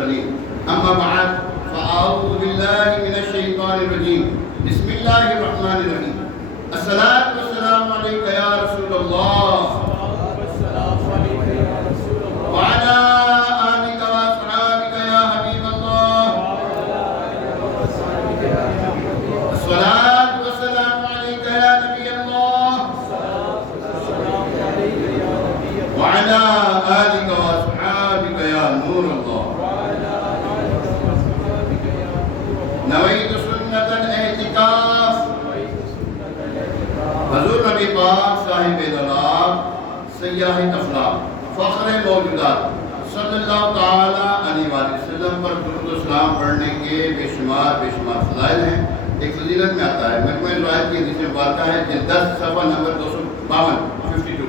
المرسلين أما بعد فأعوذ بالله من الشيطان الرجيم بسم الله الرحمن الرحيم الصلاة والسلام عليك يا رسول الله وعلى آلك وأصحابك يا حبيب الله الصلاة والسلام عليك يا نبي الله وعلى آلك وأصحابك يا نور الله نويت سنة الاعتكاف حضور نبی پاک صاحب دلال سیاح افلاق فخر موجودات صلی اللہ تعالی علیہ وآلہ وسلم پر درود و سلام پڑھنے کے بے شمار فضائل ہیں۔ ایک فضیلت میں آتا ہے مجموعہ روایت کی حدیث مبارکہ ہے جلد 10 صفحہ نمبر 252 52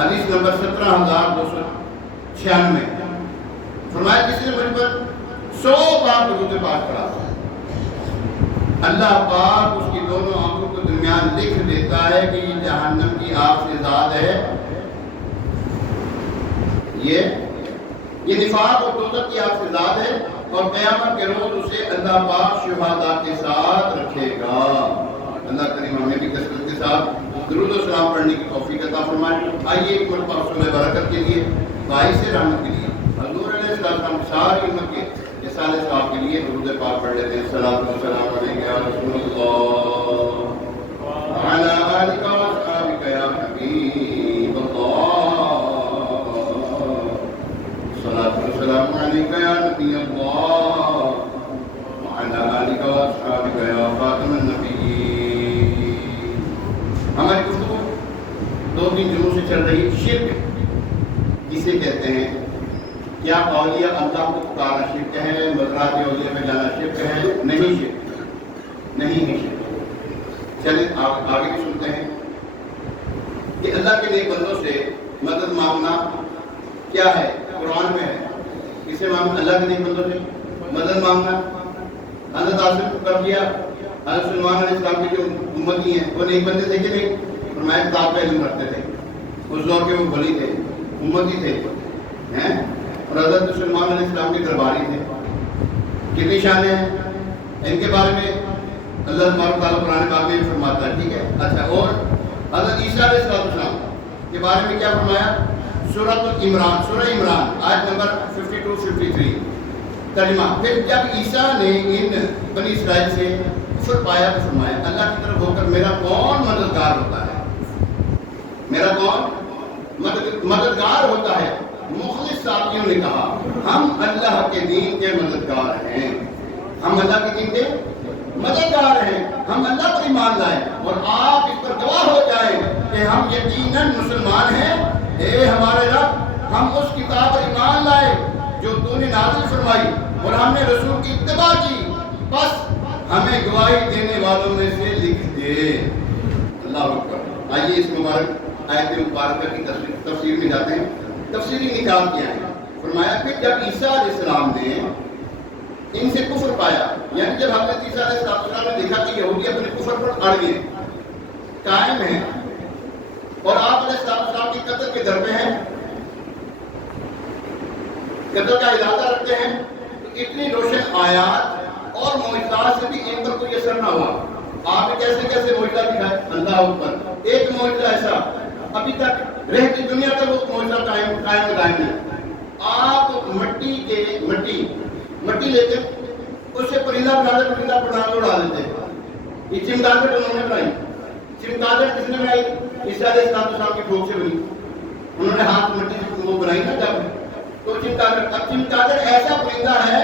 حدیث نمبر 17296 فرمایا کسی نے مجھ پر 100 بار درود پاک پڑھا اللہ پاک اس کی دونوں آنکھوں کے درمیان لکھ دیتا ہے کہ یہ جہنم کی آگ سے آزاد ہے، یہ نفاق اور دوزخ کی آگ سے آزاد ہے، اور قیامت کے روز اسے اللہ پاک شہداء کے ساتھ رکھے گا۔ اللہ کریم ہمیں بھی کثرت کے ساتھ درود و سلام پڑھنے کی توفیق عطا فرمائے۔ آئیے ایک مرتبہ حصول برکت کے لیے، باعث رحمت کے لیے حضور علیہ السلام ساری امت کے رسالہ صاحب کے لیے درود پاک پڑھ لیتے ہیں۔ الصلاۃ والسلام علیک یا رسول اللہ وعلی آلک واصحابک یا حبیب اللہ، الصلاۃ والسلام علیک یا نبی اللہ وعلی آلک واصحابک یا خاتم النبیین۔ ہماری گفتگو 2-3 دنوں سے چل رہی شرک جسے کہتے ہیں، کیا اولیاء اللہ کو پکارنا شرک ہے، مزارات اولیاء پہ جانا شرک ہے؟ نہیں شرک، نہیں ہے شرک۔ چلیں آگے بھی سنتے ہیں کہ اللہ کے نیک بندوں سے مدد مانگنا کیا ہے، قرآن میں ہے۔ کسے مانگنا؟ اللہ کے نیک بندوں سے مدد مانگنا۔ حضرت آصف کو کر دیا، حضرت سلیمان علیہ السلام کے جو امتی ہیں وہ نیک بندے تھے کہ نہیں؟ فرمایا کتاب کا علم رکھتے تھے، اس دور کے وہ ولی تھے، امتی تھے ہیں، اور حضرت سلیمان علیہ السلام کے درباری تھے۔ کتنی شانیں ہیں ان کے بارے میں اللہ تبارک و تعالیٰ قرآن پاک میں فرماتا ہے، ٹھیک ہے۔ اچھا، اور حضرت عیسیٰ علیہ السلام کے بارے میں کیا فرمایا؟ سورۃ عمران آیت نمبر 52-53 ترجمہ۔ پھر جب عیسیٰ نے ان بنی اسرائیل سے کفر پایا تو فرمایا اللہ کی طرف ہو کر میرا کون مددگار ہوتا ہے، میرا کون مددگار ہوتا ہے؟ مخلص ساتھیوں نے کہا ہم اللہ کے دین کے مددگار ہیں، ہم اللہ کے دین کے مددگار ہیں، ہم اللہ پر ایمان لائے اور آپ اس پر گواہ ہو جائیں کہ ہم یقیناً مسلمان ہیں۔ اے ہمارے رب، ہم اس کتاب پر ایمان لائے جو تو نے نازل فرمائی اور ہم نے رسول کی اتباع کی، بس ہمیں گواہی دینے والوں میں سے لکھ دے۔ اللہ اکبر۔ آئیے اس مبارک آیت مبارکہ کی تفسیر میں جاتے ہیں۔ تفسیری نکال کیا ہے؟ فرمایا پھر جب عیسیٰ علیہ السلام نے ان سے کفر پایا، یعنی جب حضرت عیسیٰ علیہ السلام نے دیکھا کہ یہودی اپنے کفر پر اڑ گئے، قائم ہیں، اور آپ علیہ السلام کی قتل کے در پہ ہیں، قتل کا ارادہ رکھتے ہیں، تو اتنی روشن آیات اور معجزات سے بھی ان پر کوئی اثر نہ ہوا۔ آپ نے کیسے کیسے معجزہ دکھائے؟ اللہ اکبر۔ ایک معجزہ ایسا ابھی تک رہتی دنیا تک وہ معجزہ قائم ہے۔ آپ مٹی لے کے اسے پرندہ بنا اڑا دیتے۔ یہ چمگادڑ انہوں نے بنائی۔ چمگادڑ کس نے بنائی؟ عیسیٰ علیہ السلام کی پھوک سے بنی، انہوں نے ہاتھ مٹی سے وہ بنائی نا جب، تو چمگادڑ ایسا پرندہ ہے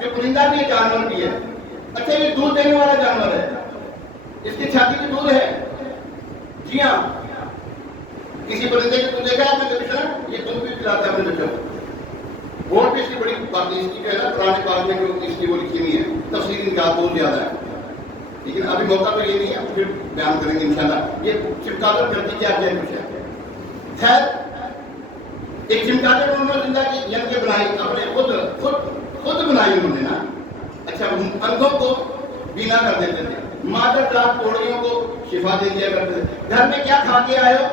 جو پرندہ بھی ایک جانور بھی ہے۔ اچھا، یہ دودھ دینے والا جانور ہے، اس کی چھاتی میں دودھ ہے۔ جی ہاں، کسی پرندے کے دودھ دیکھا آپ نے کبھی سنا؟ یہ دودھ بھی پلاتا ہے اپنے بچوں کو۔ اور بھی اس کی بڑی بات ہے، اس کی جو ہے نا قرآن پاک میں جو اس کی وہ لکھی ہوئی ہے، تفسیر ان کا بہت زیادہ ہے، لیکن ابھی موقع تو یہ نہیں ہے، پھر بیان کریں گے انشاءاللہ۔ یہ چمگادڑ کرتی کیا کیا کچھ ہے؟ خیر، ایک چمگادڑ انہوں نے زندہ کی، یعنی کہ بنائی، اپنے خود بنائی انہوں نے نا۔ اچھا، اندھوں کو بینا کر دیتے تھے، مادر رات کوڑیوں کو شفا دے دیا کرتے تھے، گھر میں کیا کھا کے آئے ہو،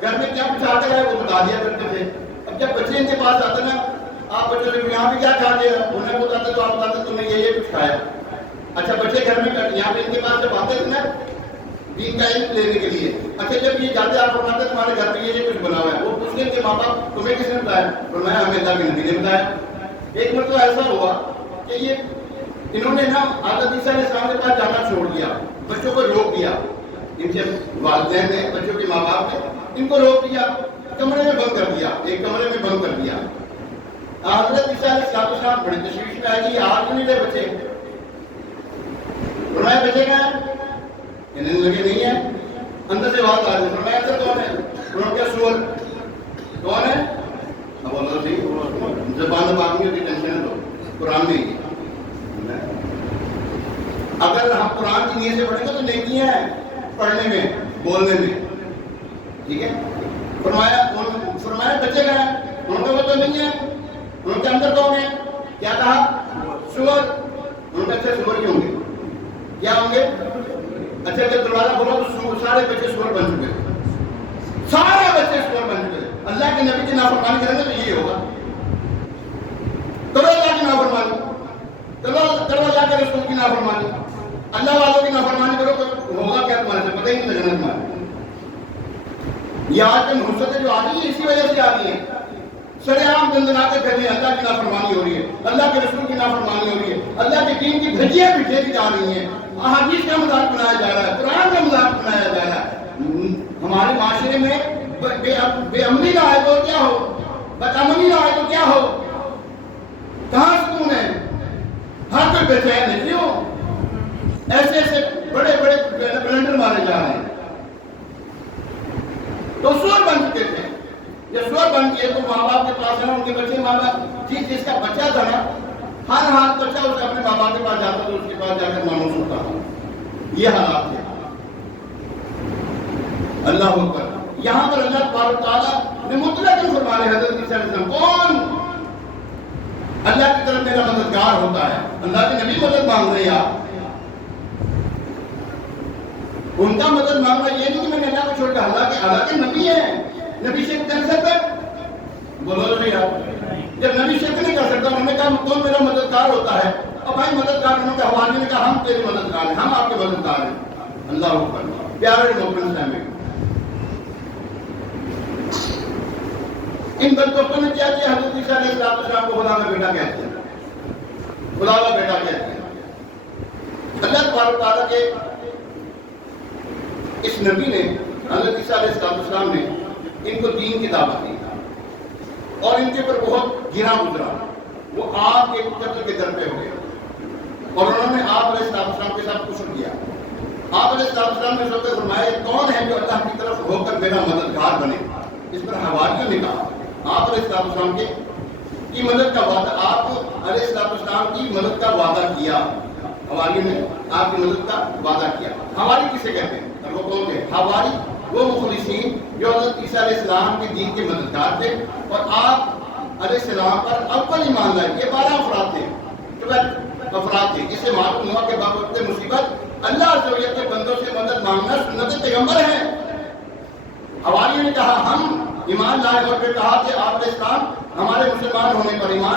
گھر میں کیا بچا کر آئے وہ بتا دیا کرتے تھے۔ اب جب بچے ان کے پاس آتے نا، آپ آپ بچوں سے یہاں پہ کیا کھاتے ہیں، انہیں بتاتے تو آپ بتاتے تم نے یہ کچھ کھایا. اچھا بچے گھر میں یہاں پہ ان کے پاس جب آتے تھے نا دین کا علم لینے کے لیے، اچھا جب یہ جاتے آپ فرماتے تمہارے گھر پہ یہ کچھ بنا ہوا ہے، وہ پوچھتے ہیں کہ ماں باپ تمہیں کس نے بتایا؟ فرمایا ہمیں اللہ کے نبی نے بتایا. ایک مرتبہ ایسا ہوا کہ یہ انہوں نے نا حضرت عیسیٰ علیہ السلام کے پاس جانا چھوڑ دیا، بچوں کو روک دیا. ان کے والدین نے، بچوں کے ماں باپ نے ان کو روک دیا، کمرے میں بند کر دیا، ایک کمرے میں بند کر دیا. حضرت عیسیٰ علیہ السلام بڑے تشویش میں آئے کہ یہ آج کیوں نہیں لے بچے؟ فرمایا بچے کہاں ہیں؟ انہیں لگے نہیں ہے. اندر سے بات آ رہی ہے. فرمایا اندر کون ہے؟ انہوں نے کیا سور کون ہے؟ اب اللہ صحیح زبان پاک میں ہوتی ٹینشن ہے تو قرآن میں ہی. اگر ہم قرآن کی نیت سے پڑھیں گے تو نیکیاں ہیں پڑھنے میں بولنے میں، ٹھیک ہے. فرمایا بچے کا ہے، انہوں نے وہ تو نہیں ہے. انہوں کے اندر کون ہے؟ کیا کہا؟ سور. انہوں نے اچھا سور کیوں ہوں گے؟ کیا ہوں گے؟ اچھا جب دروازہ کھولا تو سارے بچے سور بن چکے تھے، سارے بچے سور بن چکے تھے. اللہ کے نبی کی نافرمانی کریں گے تو یہ ہوگا. کرو اللہ کی نافرمانی، کرو اللہ کے رسول کی نافرمانی، اللہ والوں کی نافرمانی کرو تو ہوگا کیا تمہارے سے؟ پتہ ہی نہیں لگنا تمہارے. یہ آج کے محسوسیں جو آ رہی ہیں اسی وجہ سے آ رہی ہیں. سرے عام دندناتے پھیلے، اللہ کی نافرمانی ہو رہی ہے، اللہ کے رسول کی نافرمانی ہو رہی ہے، اللہ کے دین کی دھجیاں بکھیری جا رہی ہیں، احادیث کا مذاق بنایا جا رہا ہے، قرآن کا مذاق بنایا جا رہا ہے. ہمارے معاشرے میں بے امنی نہ آئے تو کیا ہو، بدامنی نہ آئے تو کیا ہو، کہاں سکون ہے؟ ہر کوئی بے چین ہے. کیوں؟ ایسے ایسے بڑے بڑے بلنڈر مارے جا رہے ہیں. تو سور بن چکے تھے. جب سور بن گئے تو ماں باپ کے پاس ہے، ان کے بچے ماں باپ جس کا بچہ تھا نا، ہر ہاتھ بچہ اسے اپنے ماں باپ کے پاس جاتا تو اس کے پاس جا کر مانوس ہوتا تھا. یہ حالات ہے. اللہ اکبر. یہاں پر اللہ تبارک تعالیٰ نے مطلق فرمایا حضرت عیسیٰ علیہ السلام کون اللہ کی طرف میرا مددگار ہوتا ہے. اللہ کے نبی مدد مانگ رہے ہیں آپ. ان کا مدد مانگنا یہ نہیں کہ میں نے اللہ کو چھوڑ کر حالانکہ نبی ہے، نبی شرک کر سکتا ہے؟ بولو نہیں آپ. جب نبی شرک نہیں کر سکتا، انہوں نے کہا کون میرا مددگار ہوتا ہے؟ اور بھائی مددگار انہوں نے حوالے نے کہا ہم تیرے مددگار ہیں، ہم آپ کے مددگار ہیں. اللہ اکبر. پیارے محترم صاحب، ان بدبختوں نے کیا کیا؟ حضرت عیسیٰ علیہ السلام کو خدا کا بیٹا کہتے ہیں، خدا کا بیٹا کہتے ہیں. اللہ تبارک تعالیٰ کے اس نبی نے، حضرت عیسیٰ علیہ السلام نے ان کو دین کی دعوت دی اور ان کے پر بہت گرا گزرا. وہ آپ کے قتل کے در پہ ہو گئے اور انہوں نے آپ علیہ السلام کے ساتھ کچھ کیا. آپ علیہ السلام نے سوچا فرمایا کون ہے جو اللہ کی طرف ہو کر میرا مددگار بنے؟ اس پر حواریوں نے کہا آپ علیہ السلام کی مدد کا وعدہ، آپ علیہ السلام کی مدد کا وعدہ کیا. حواریوں نے آپ کی مدد کا وعدہ کیا. حواری کسے کہتے ہیں؟ وہ کون تھے؟ حواری وہ مخلصین جو حضرت عیسیٰ علیہ السلام کے دین کے مددگار تھے اور آپ علیہ السلام پر اول ایمان لائے. یہ 12 افراد تھے، 12 افراد تھے. اس سے معلوم ہوا کہ باوقت مصیبت اللہ عز و جل کے بندوں سے مدد مانگنا سنت پیغمبر ہے. حواریوں نے کہا ہم ایمان لائے اور پھر کہا کہ آپ علیہ السلام ہمارے مسلمان ہونے پر ایمان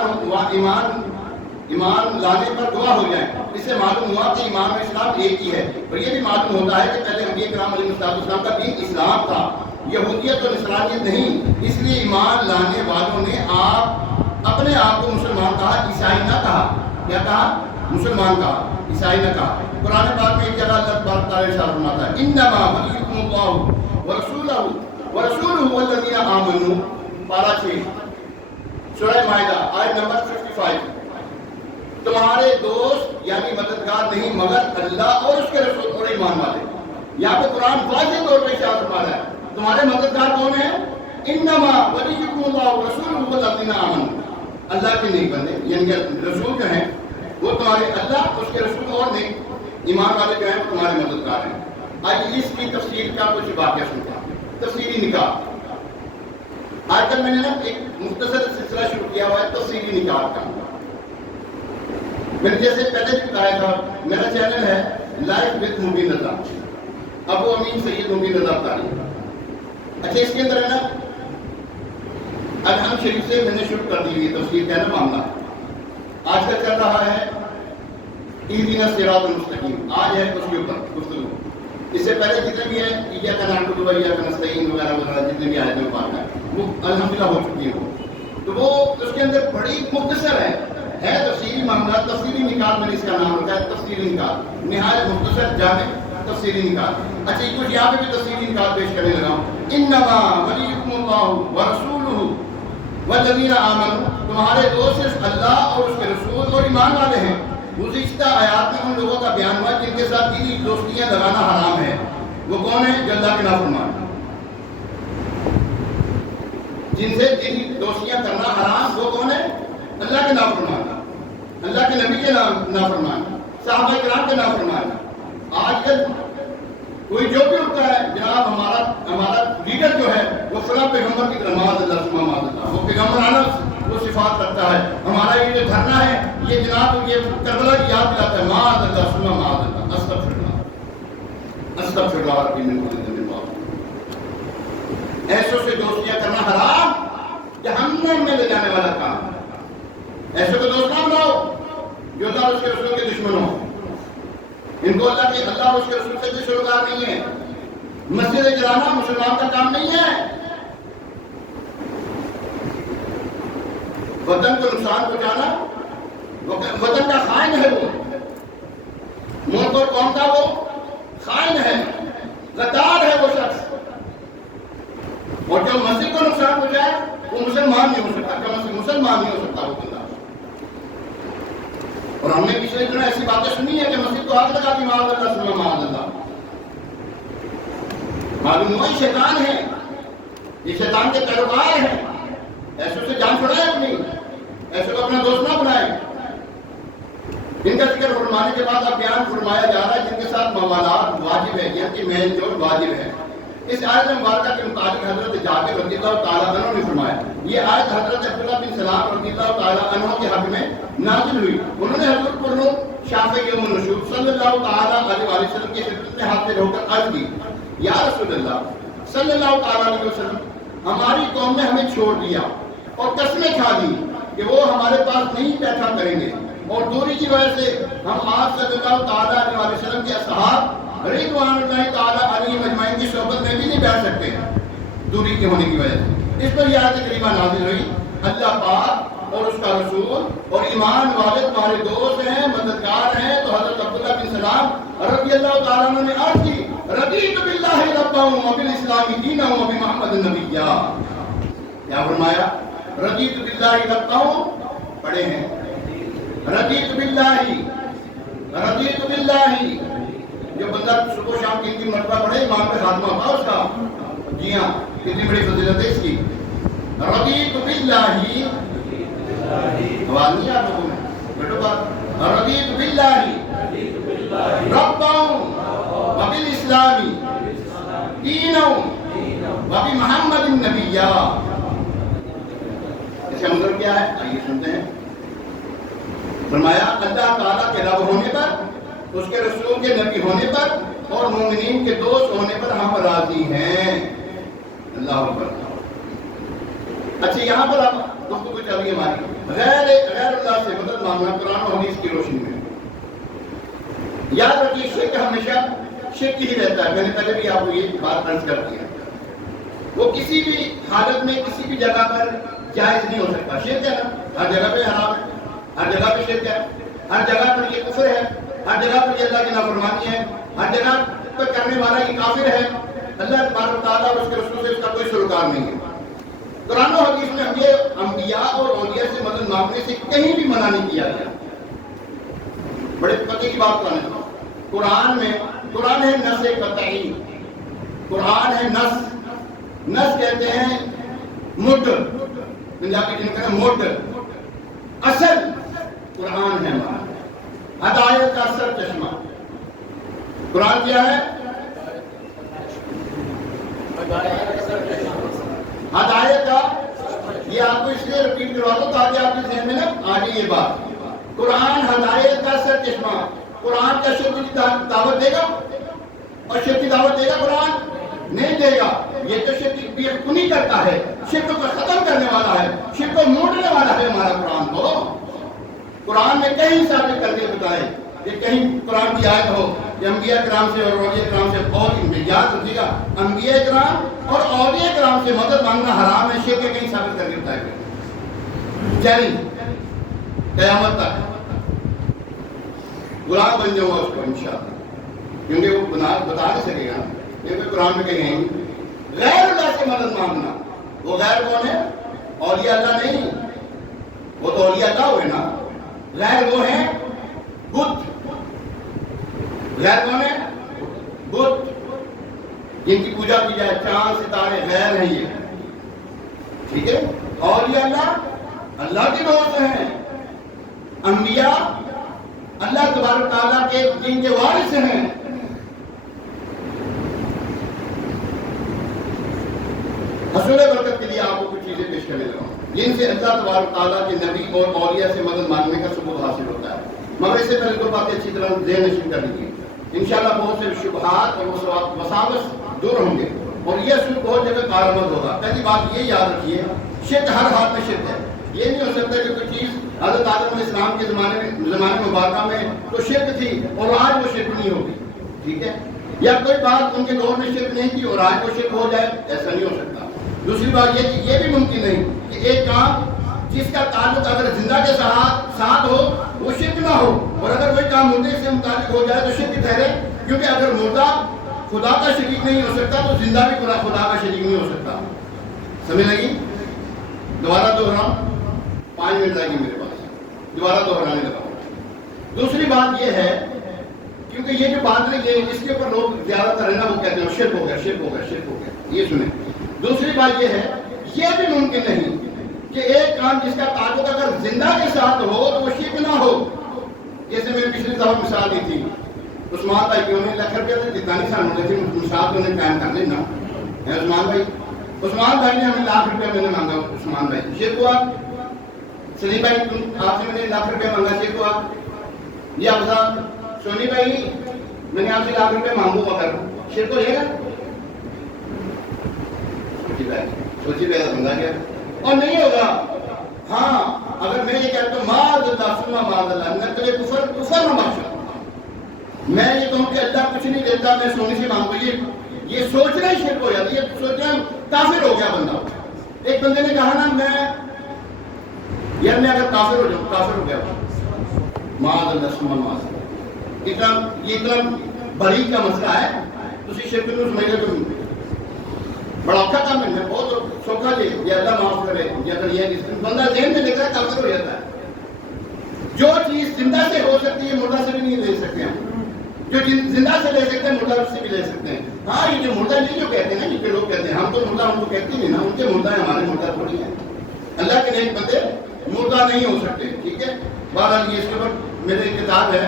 لانے پر گواہ ہو جائیں. اس سے معلوم ہوا کہ ایمان و اسلام ایک ہی ہے. اور یہ بھی معلوم ہوتا ہے کہ پہلے انبیاء کرام علیہ السلام کا دین اسلام تھا، یہودیت اور نصرانیت نہیں. اس لیے ایمان لانے والوں نے آپ اپنے آپ کو مسلمان کہا، عیسائی نہ کہا. کیا کہا؟ مسلمان کہا، عیسائی نہ کہا. قرآن پاک میں ایک جگہ اللہ تبارک تعالیٰ ارشاد فرماتا ہے انما ولیکم اللہ ورسولہ والذین آمنوا. پارہ 6 سورہ مائدہ آیت نمبر 55. تمہارے دوست یعنی مددگار نہیں مگر اللہ اور اس کے رسول اور ایمان والے. یہاں پہ قرآن واضح طور پہ ارشاد فرما رہا ہے تمہارے مددگار کون ہیں؟ انما ولیکم اللہ ورسولہ والذین آمنوا. اللہ کے نیک بندے یعنی رسول جو ہیں وہ تمہارے، اللہ اس کے رسول اور نیک ایمان والے جو ہیں وہ تمہارے مددگار ہیں. آج اس کی تفسیر کا کچھ واقعہ سنتا ہوں. تفسیری نکاح. آج کل میں نے نا ایک مختصر سلسلہ شروع کیا ہوا ہے تفسیری نکاح کا. میں نے جیسے پہلے بھی بتایا تھا میرا چینل ہے لائف وتھ مبین رضا، ابو امین سید مبین رضا بتانی. اچھا اس کے اندر ہے نا ادھم شریف سے میں نے شروع کر دی ہے تفسیر کا نا معاملہ. آج کل چل رہا ہے اہدنا الصراط المستقیم، آج ہے اس کے اوپر گفتگو. اس سے پہلے جتنے بھی ہیں ایاک نعبد و ایاک نستعین وغیرہ وغیرہ جتنے بھی آیتیں پاک ہیں وہ الحمدللہ ہو چکی ہیں. تو وہ اس کے اندر بڑی مختصر ہے تفصیلی معاملہ. تفصیلی نکال میں نے اس کا نام رکھا ہے تفصیلی نکال، نہایت مختصر جامع تفصیلی نکال. اچھا یہ کچھ یہاں پہ بھی تفصیلی نکال پیش کرنے لگا ہوں. انما ولیکم اللہ ورسولہ والذین آمنوا، تمہارے دوست صرف اللہ اور اس کے رسول اور ایمان والے ہیں. گزشتہ آیات میں ان لوگوں کا بیان ہوا جن کے ساتھ دینی دوستیاں لگانا حرام ہے. وہ کون ہیں؟ جو اللہ کے نافرمان، جن سے دینی دوستیاں کرنا حرام. وہ کون ہے؟ اللہ کے نافرمان، اللہ کے نبی کے نافرمان، صحابہ کرام کے نافرمان. آج کل کوئی جو بھی ہوتا ہے جناب ہمارا لیڈر جو ہے وہ فلاں پیغمبر کی طرح معاذ اللہ ثم معاذ اللہ، وہ پیغمبرانہ وہ صفات رکھتا ہے. ہمارا یہ جو دھرنا ہے یہ جناب یہ کربلا کی یاد دلاتا ہے. معاذ اللہ ثم معاذ اللہ، استغفر اللہ استغفر اللہ ربی من کل ذنب وخطیئۃ. ایسوں سے دوستیاں کرنا حرام، جہنم میں لے جانے والا کام. ایسے کو دوست نہ بناؤ جو اللہ اور اس کے رسول کے دشمن ہو. ان کو اللہ اور اس کے رسول سے کوئی سروکار نہیں ہے. مسجد جلانا مسلمان کا کام نہیں ہے. وطن کو نقصان پہنچانا وطن کا خائن ہے. وہ ملک اور قوم کا وہ خائن ہے، غدار ہے وہ شخص. اور جو مسجد کو نقصان پہنچائے وہ مسلمان نہیں ہو سکتا. مسلمان نہیں ہو سکتا وہ بندہ. اور ہم نے پچھلے دنوں ایسی باتیں سنی ہے کہ مسجد کو آگ لگا دی معاذ اللہ ثم معاذ اللہ. معلوم ہوا یہ شیطان ہے، یہ شیطان کے پیروکار ہیں. ایسوں سے جان چھڑائے اپنی، ایسے کو اپنا دوست نہ بنائے. ان کا ذکر فرمانے کے بعد اب بیان فرمایا جا رہا ہے جن کے ساتھ موالات واجب ہے، یعنی کہ میل جول واجب ہے. اس آیت مبارکہ کے مطابق حضرت جابر رضی اللہ تعالیٰ عنہ نے فرمایا. یہ آیت حضرت عبداللہ بن سلام رضی اللہ تعالیٰ عنہ کے حق میں نازل ہوئی. انہوں نے حضرت پر شافعی یوم النشور صلی اللہ تعالیٰ علیہ وسلم کی خدمت میں حاضر ہو کر عرض کی، یا رسول اللہ صلی اللہ تعالیٰ علیہ وسلم، ہماری قوم نے ہمیں چھوڑ دیا اور قسمیں کھا دی کہ وہ ہمارے پاس نہیں بیٹھا کریں گے، اور دوری کی وجہ سے ہم آپ صلی اللہ تعالیٰ علیہ وسلم کے اصحاب رضوان اللہ تعالیٰ علیہ اجمعین کی صحبت میں بھی نہیں بیٹھ سکتے دوری کے ہونے کی وجہ سے. اس پر یہ آیت کریمہ نازل ہوئی. اللہ پاک اور اس کا رسول اور ایمان والے تمہارے دوست ہیں، مددگار ہیں. تو حضرت عبداللہ بن سلام رضی اللہ تعالیٰ عنہ نے عرض کی، رضیت باللہ ربا وبالاسلام دینا وبمحمد نبیا. کیا فرمایا؟ رضیت باللہ ربا، پڑھے ہیں رضیت باللہ. جو بندہ صبح شام 3 مرتبہ پڑھے ایمان پہ خاتمہ ہوتا اس کا. جی ہاں، کتنی بڑی فضیلت ہے اس کی. رضیت باللہ، آواز نہیں آپ لوگوں میں بیٹھو بات. رضیت باللہ ربا وبالاسلام دینا وبمحمد نبیا. اس کا مطلب کیا ہے؟ آئیے سنتے ہیں. فرمایا اللہ تعالیٰ کے رب ہونے پر، اس کے رسول کے نبی ہونے پر اور مومنین کے دوست ہونے پر ہم راضی ہیں. اللہ اکبر. اچھا یہاں پر آپ گفتگو چل رہی ہے ہماری غیر اللہ سے مدد مانگنا قرآن و حدیث کی روشنی میں. یاد رکھیے شرک ہمیشہ شرک ہی رہتا ہے. میں نے پہلے بھی آپ کو یہ بات عرض کر دی ہے. وہ کسی بھی حالت میں کسی بھی جگہ پر جائز نہیں ہو سکتا. شرک ہے نا، ہر جگہ پہ حرام ہے، ہر جگہ پہ شرک ہے، ہر جگہ پر یہ کفر ہے، ہر جگہ پر یہ اللہ کی نافرمانی ہے، ہر جگہ پر کرنے والا یہ کافر ہے. اللہ تبارک و تعالیٰ اور اس کے رسول سے اس کا کوئی سروکار نہیں ہے. قرآن و حدیث میں ہم یہ انبیاء اور اولیاء سے مدد مانگنے سے کہیں بھی منع نہیں کیا گیا. بڑے پتے کی بات کرنے لگا. قرآن میں قرآن ہے نص قطعی، قرآن ہے نص کہتے ہیں مڈ، پنجابی جن کہتے ہیں مڈ. اصل قرآن ہے ہمارا، ہدایت کا سر چشمہ. قرآن کیا ہے؟ ہدایت کا. یہ آپ کو اس لیے ریپیٹ کروا دو تاکہ آپ کے ذہن میں نہ آ جائے یہ بات. قرآن ہدایت کا سر چشمہ. قرآن کیا شرک کی دعوت دے گا؟ اور شرک کی دعوت دے گا قرآن؟ نہیں دے گا. یہ تو شرک کی کنی کرتا ہے, شرک کو ختم کرنے والا ہے, شرک کو موڑنے والا ہے ہمارا قرآن. تو قرآن میں کہیں ثابت کر کے بتائے کہ کہیں قرآن کی آیت ہو کہ انبیاء کرام سے اور اولیاء کرام سے, اور یاد رکھیے گا انبیاء کرام اور اولیاء کرام سے مدد مانگنا حرام ہے, شرک ہے, کہیں ثابت کر کے بتائے. چیلنج قیامت تک غلام بن جاؤں گا اس کو انشاءاللہ, کیونکہ وہ گناہ بتا نہیں سکے گا. کیونکہ قرآن میں کہیں غیر اللہ سے مدد مانگنا, وہ غیر کون ہے؟ اولیاء اللہ نہیں, وہ تو اولیاء اللہ ہوئے نا. غیر وہ ہیں بت. غیر کون ہے؟ بت, جن کی پوجا کی جائے, چاند ستارے غیر ہیں یہ. ٹھیک ہے, اولیاء اللہ اللہ کے دوست ہیں. انبیاء اللہ تبارک تعالیٰ کے جن کے وارث ہیں. حصول برکت کے لیے آپ کو کچھ چیزیں پیش کرنے لگا ہوں جن سے اللہ تبارک تعالیٰ کے نبی اور اولیاء سے مدد مانگنے کا ثبوت حاصل ہوتا ہے. مگر اس سے پہلے دو باتیں اچھی طرح ذہن نشین کر لیجیے. انشاءاللہ بہت سے شبہات اور وساوس دور ہوں گے اور یہ اصول بہت جگہ کارآمد ہوگا. پہلی بات یہ یاد رکھیے, شرک ہر حال میں شرک ہے. یہ نہیں ہو سکتا کہ کوئی چیز حضرت آدم علیہ السلام کے زمانے مبارکہ میں تو شرک تھی اور آج وہ شرک نہیں ہوگی. ٹھیک ہے, یا کوئی بات ان کے دور میں شرک نہیں تھی اور آج وہ شرک ہو جائے, ایسا نہیں ہو سکتا. دوسری بات یہ کہ یہ بھی ممکن نہیں کہ ایک کام جس کا تعلق اگر زندہ کے ساتھ ہو وہ شرک نہ ہو, اور اگر کوئی کام مردے سے متعلق ہو جائے تو شرک ٹھہرے. کیونکہ اگر مردہ خدا کا شریک نہیں ہو سکتا تو زندہ بھی خدا کا شریک نہیں ہو سکتا. سمجھ لگی؟ دوبارہ دوہراؤں, 5 منٹ لگی میرے پاس, دوبارہ دوہرانے لگا. دوسری بات یہ ہے, کیونکہ یہ جو بات نہیں ہے اس کے اوپر لوگ زیادہ تر ہے نا, وہ کہتے ہیں شرک ہو گیا, شرک ہو گیا, شرک ہو گیا. یہ سنیں, دوسری بات یہ ہے, یہ بھی ممکن نہیں کہ ایک کام جس کا تعلق اگر زندہ کے ساتھ ہو تو وہ شرک نہ ہو. جیسے میں نے پچھلی دفعہ مثال دی تھی, عثمان بھائی کی انہیں لاکھ روپیہ سے جتنا نہیں سال ہوتے تھے, مثال تو انہیں قائم کر لینا. عثمان بھائی نے ہمیں ₹1,00,000 میں نے مانگا. عثمان بھائی شرک ہوا. سلیم بھائی آپ سے میں نے ₹1,00,000 مانگا, شرک ہوا. یہ افضل سونی بھائی میں نے آپ سے ₹1,00,000 مانگوں مگر شرک ہو جائے گا. سوچی پیدا بندہ کیا اور نہیں ہوگا. ہاں اگر میں یہ کہتا ہوں معاذ اللہ ثم معاذ اللہ, نقل کفر نہ بخشا, میں یہ کہوں کہ اللہ کچھ نہیں دیتا, میں سونی سے مانگوں, یہ سوچنا ہی شرک ہو جاتا ہے. یہ سوچنا کافر ہو گیا بندہ. ایک بندے نے کہا نا میں یار میں اگر کافر ہو جاؤں, کافر ہو گیا معاذ اللہ ثم معاذ اللہ. یہ اتنا بڑی کا مسئلہ ہے, تسی شرک کو سمجھ لے تو بڑا اوکھا کام ہے, بہت سوکھا جی, یہ اللہ معاف کرے. یا اگر یہ بندہ ذہن میں دیکھ رہا ہے کافر ہو جاتا ہے. جو چیز زندہ سے ہو سکتی ہے مردہ سے بھی نہیں لے سکتے ہیں, جو زندہ سے لے سکتے ہیں مردہ سے بھی لے سکتے ہیں. ہاں یہ جو مردہ نہیں جو کہتے ہیں نا, یہ لوگ کہتے ہیں ہم تو مردہ, ہم تو کہتے نہیں نا, ان کے مردہ ہیں, ہمارے مردہ تھوڑی ہیں. اللہ کے نیک بندے مردہ نہیں ہو سکتے. ٹھیک ہے, بہرحال یہ اس کے اوپر میرے ایک کتاب ہے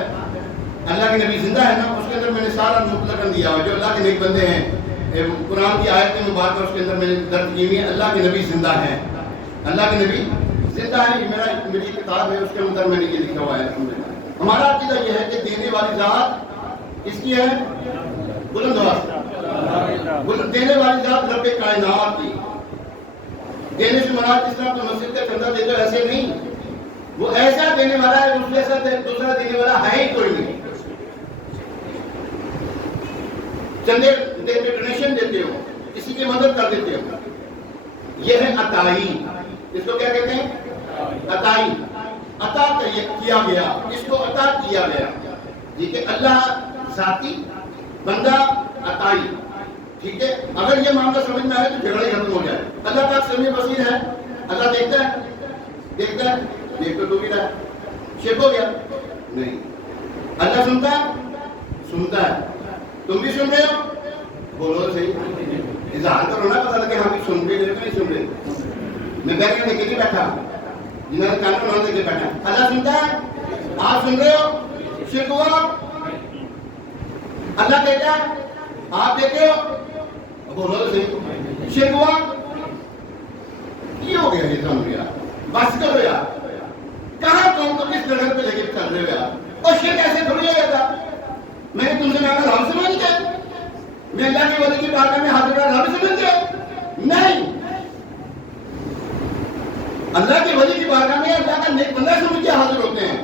اللہ کے نبی زندہ ہے نا, اس کے اندر میں نے سارا مطلق دیا ہوا جو اللہ کے نیک بندے ہیں. قرآن کی آیت مبارکہ اس کے اندر میں نے درج کی ہوئی ہے, اللہ کے نبی زندہ ہے, اللہ کے نبی زندہ ہے. یہ میری کتاب ہے, اس کے اندر میں نے یہ لکھا ہوا ہے. ہمارا عقیدہ یہ ہے کہ دینے والی ذات اس کی ہے بلند آواز, دینے والی ذات رب کائنات کی. دینے سے مراد اس طرح تو مسجد کا چندہ دیتے ایسے نہیں, وہ ایسا دینے والا ہے, اس جیسا دوسرا دینے والا ہے ہی کوئی نہیں. چندے دیتے, ڈونیشن دیتے ہو, کسی کی مدد کر دیتے ہو, یہ ہے عطائی. اس کو کیا کہتے ہیں؟ عطائی. عطا کیا گیا, اس کو عطا کیا گیا. ٹھیک ہے, اللہ ذاتی, بندہ عطائی. ٹھیک ہے, اگر یہ معاملہ سمجھ میں آئے تو جھگڑا ہی ختم ہو جائے. اللہ پاک سمیع بصیر ہے, اللہ دیکھتا ہے, دیکھتا ہے, دیکھ تو بھی رہا ہے, شرک ہو گیا نہیں. اللہ سنتا ہے, سنتا ہے, تم بھی سن رہے ہو, بولو صحیح, اظہار کرو نا, پتہ لگے ہم بھی سن رہے ہیں نہیں سن رہے. میں بیٹھ کے دیکھ کے بیٹھا, جنہوں نے کان پر دیکھ کے بیٹھا. اللہ سنتا ہے, آپ سن رہے ہو, شرک ہوا. اللہ کہتا ہے, آپ دیکھتے ہو, بولو صحیح, شرک ہوا. یہ ہو گیا, یہ سمجھ گیا, بس کرو یار. کہاں قوم کو کس جگہ پہ لے کے چل رہے ہو یار, اور شرک ایسے تھوڑی ہو جاتا. میں نے تم سے کہا رام سے مان گئے, میں اللہ کے ولی کی بارگاہ میں حاضر ہوں رب سمجھتے ہو؟ نہیں، اللہ کے ولی کی بارگاہ میں اللہ کا نیک بندہ سمجھ کے حاضر ہوتے ہیں.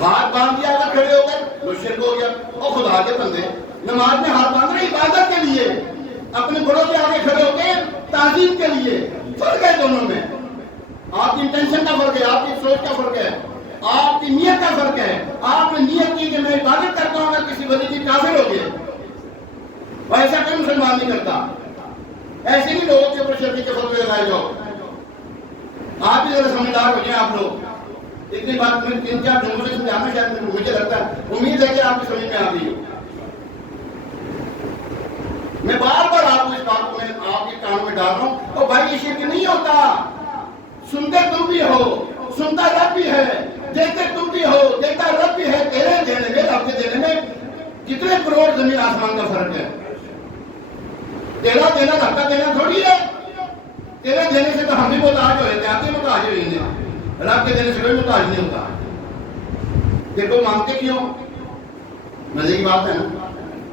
ہاتھ باندھ دیا اگر کھڑے ہو کر تو شرک ہو گیا. اور خدا کے بندے نماز میں ہاتھ باندھ رہے عبادت کے لیے، اپنے بڑوں کے آگے کھڑے ہو کے تعظیم کے لیے. فرق ہے دونوں میں، آپ کی انٹینشن کا فرق ہے، آپ کی سوچ کا فرق ہے، آپ کی نیت کا فرق ہے. آپ نے نیت کی کہ میں عبادت کرتا ہوں اگر کسی ولی کی کافر ہو گئے، اور ایسا کوئی مسلمان نہیں کرتا. ایسے ہی لوگوں کے اوپر شرک کے فتوے لگائے جاؤ. آپ بھی ذرا سمجھدار ہو جائیں. آپ لوگ اتنی بات میں 3-4 جملوں سے سمجھانا شاید مجھے لگتا ہے، امید ہے کہ آپ کی سمجھ میں آ گئی ہو. میں بار بار آپ کو اس بات کو میں آپ کے کانوں میں ڈال رہا ہوں. اور بھائی یہ شرک نہیں ہوتا. سنتے تم بھی ہو، سنتا رب بھی ہے، دیکھتے تم بھی ہو، دیکھتا رب بھی ہے. تیرے دینے میں رب کے دینے میں کتنے کروڑ زمین آسمان کا فرق ہے. تیرا دینا رب کا دینا تھوڑی ہے. تیرے دینے سے تو ہم بھی محتاج ہوئے تھے، آپ بھی محتاج ہوئے ہیں. رب کے دینے سے کوئی محتاج نہیں ہوتا. دیکھو مانگتے کیوں؟ مزے کی بات ہے نا،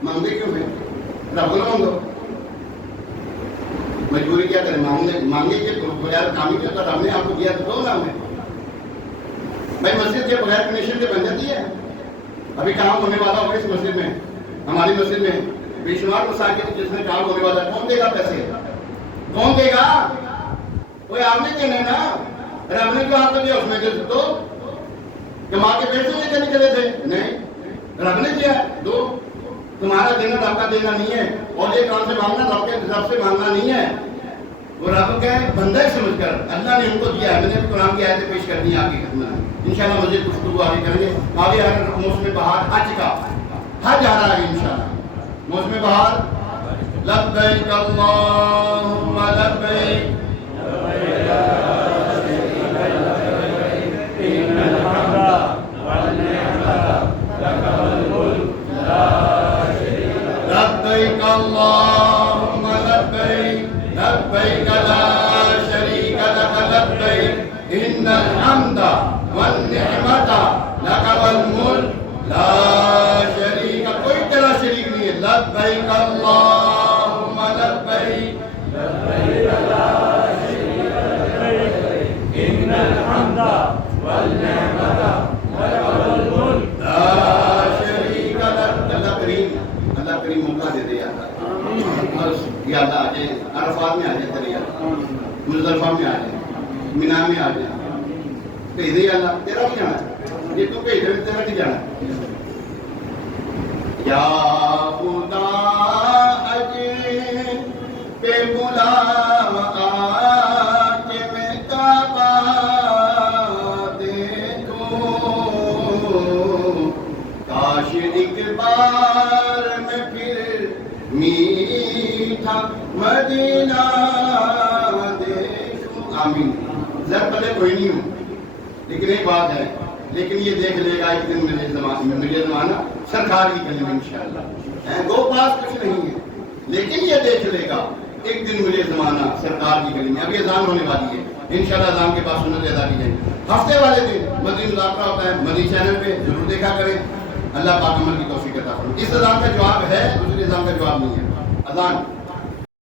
مانگتے کیوں پھر؟ رب کو نہ مانگو. مجبوری کیا کریں؟ مانگے کے بغیر کام ہی کرتا. رب نے آپ کو دیا تو دو نا ہمیں. بھائی مسجد کے بغیر کنیکشن سے بن جاتی ہے. ابھی کام ہونے والا ہوگا اس مسجد میں، ہماری مسجد میں بے شمار مساجد جس میں کام ہونے والا ہے. کون دے گا پیسے؟ کون دے گا؟ کوئی آپ نے دینا ہے نا. رب نے جو آپ کو دیا اس میں دو. کما کے پیسے لے کے نکلے تھے؟ نہیں، رب نے دیا دو. تمہارا دینا رب کا دینا نہیں ہے. اور یہ کام سے مانگنا رب سے مانگنا نہیں ہے. وہ رب کا بندہ ہی سمجھ کر اللہ نے ان کو دیا ہے. میں نے قرآن کی آیتیں پیش کر دی آپ کی خدمت میں. انشاءاللہ مزید گفتگو آگے کریں گے. آگے آ کر موسم بہار حج کا حج آ رہا ہے انشاءاللہ. موسم بہار لبیک اللہم لبیک لبیک اللہم لبیک لبیک لا شریک لک لبیک ان الحمد والنعمت لک والملک لا شریک. کوئی تیرا شریک نہیں ہے. لبیک اللہم لبیک لبیک لا شریک لک ان الحمد والنعمت لک والملک لا شریک لک. اللہ کریم موقع دے دے. یا اللہ آ جائے عرفات میں آ جائے تیرے یار، مزدلفہ میں آ جائے، مینا میں آ جائے. کہیں دے اللہ تیرا بھی جانا ہے. یہ تو کہیں دے تیرا نہیں جانا ہے. یا خدا حج پہ بلاو آج میں کعبہ دیکھوں. کاش ایک بار میں پھر میٹھا مدینہ دیکھوں. آمین. زر پلے کوئی نہیں ہوں لیکن ایک بات ہے، لیکن یہ دیکھ لے گا ایک دن مجھے زمانہ سرکار کی گلی میں انشاءاللہ. دو پاس کچھ نہیں ہے لیکن یہ دیکھ لے گا ایک دن مجھے زمانہ سرکار کی گلی میں. ابھی اذان ہونے والی ہے انشاءاللہ. اذان کے بعد سنت ادا کی جائے. ہفتے والے دن مدنی مذاکرہ ہوتا ہے. مدنی چینل پہ ضرور دیکھا کریں. اللہ پاک عمل کی توفیق عطا فرمائے. اس اذان کا جواب ہے، دوسری اذان کا جواب نہیں ہے. اذان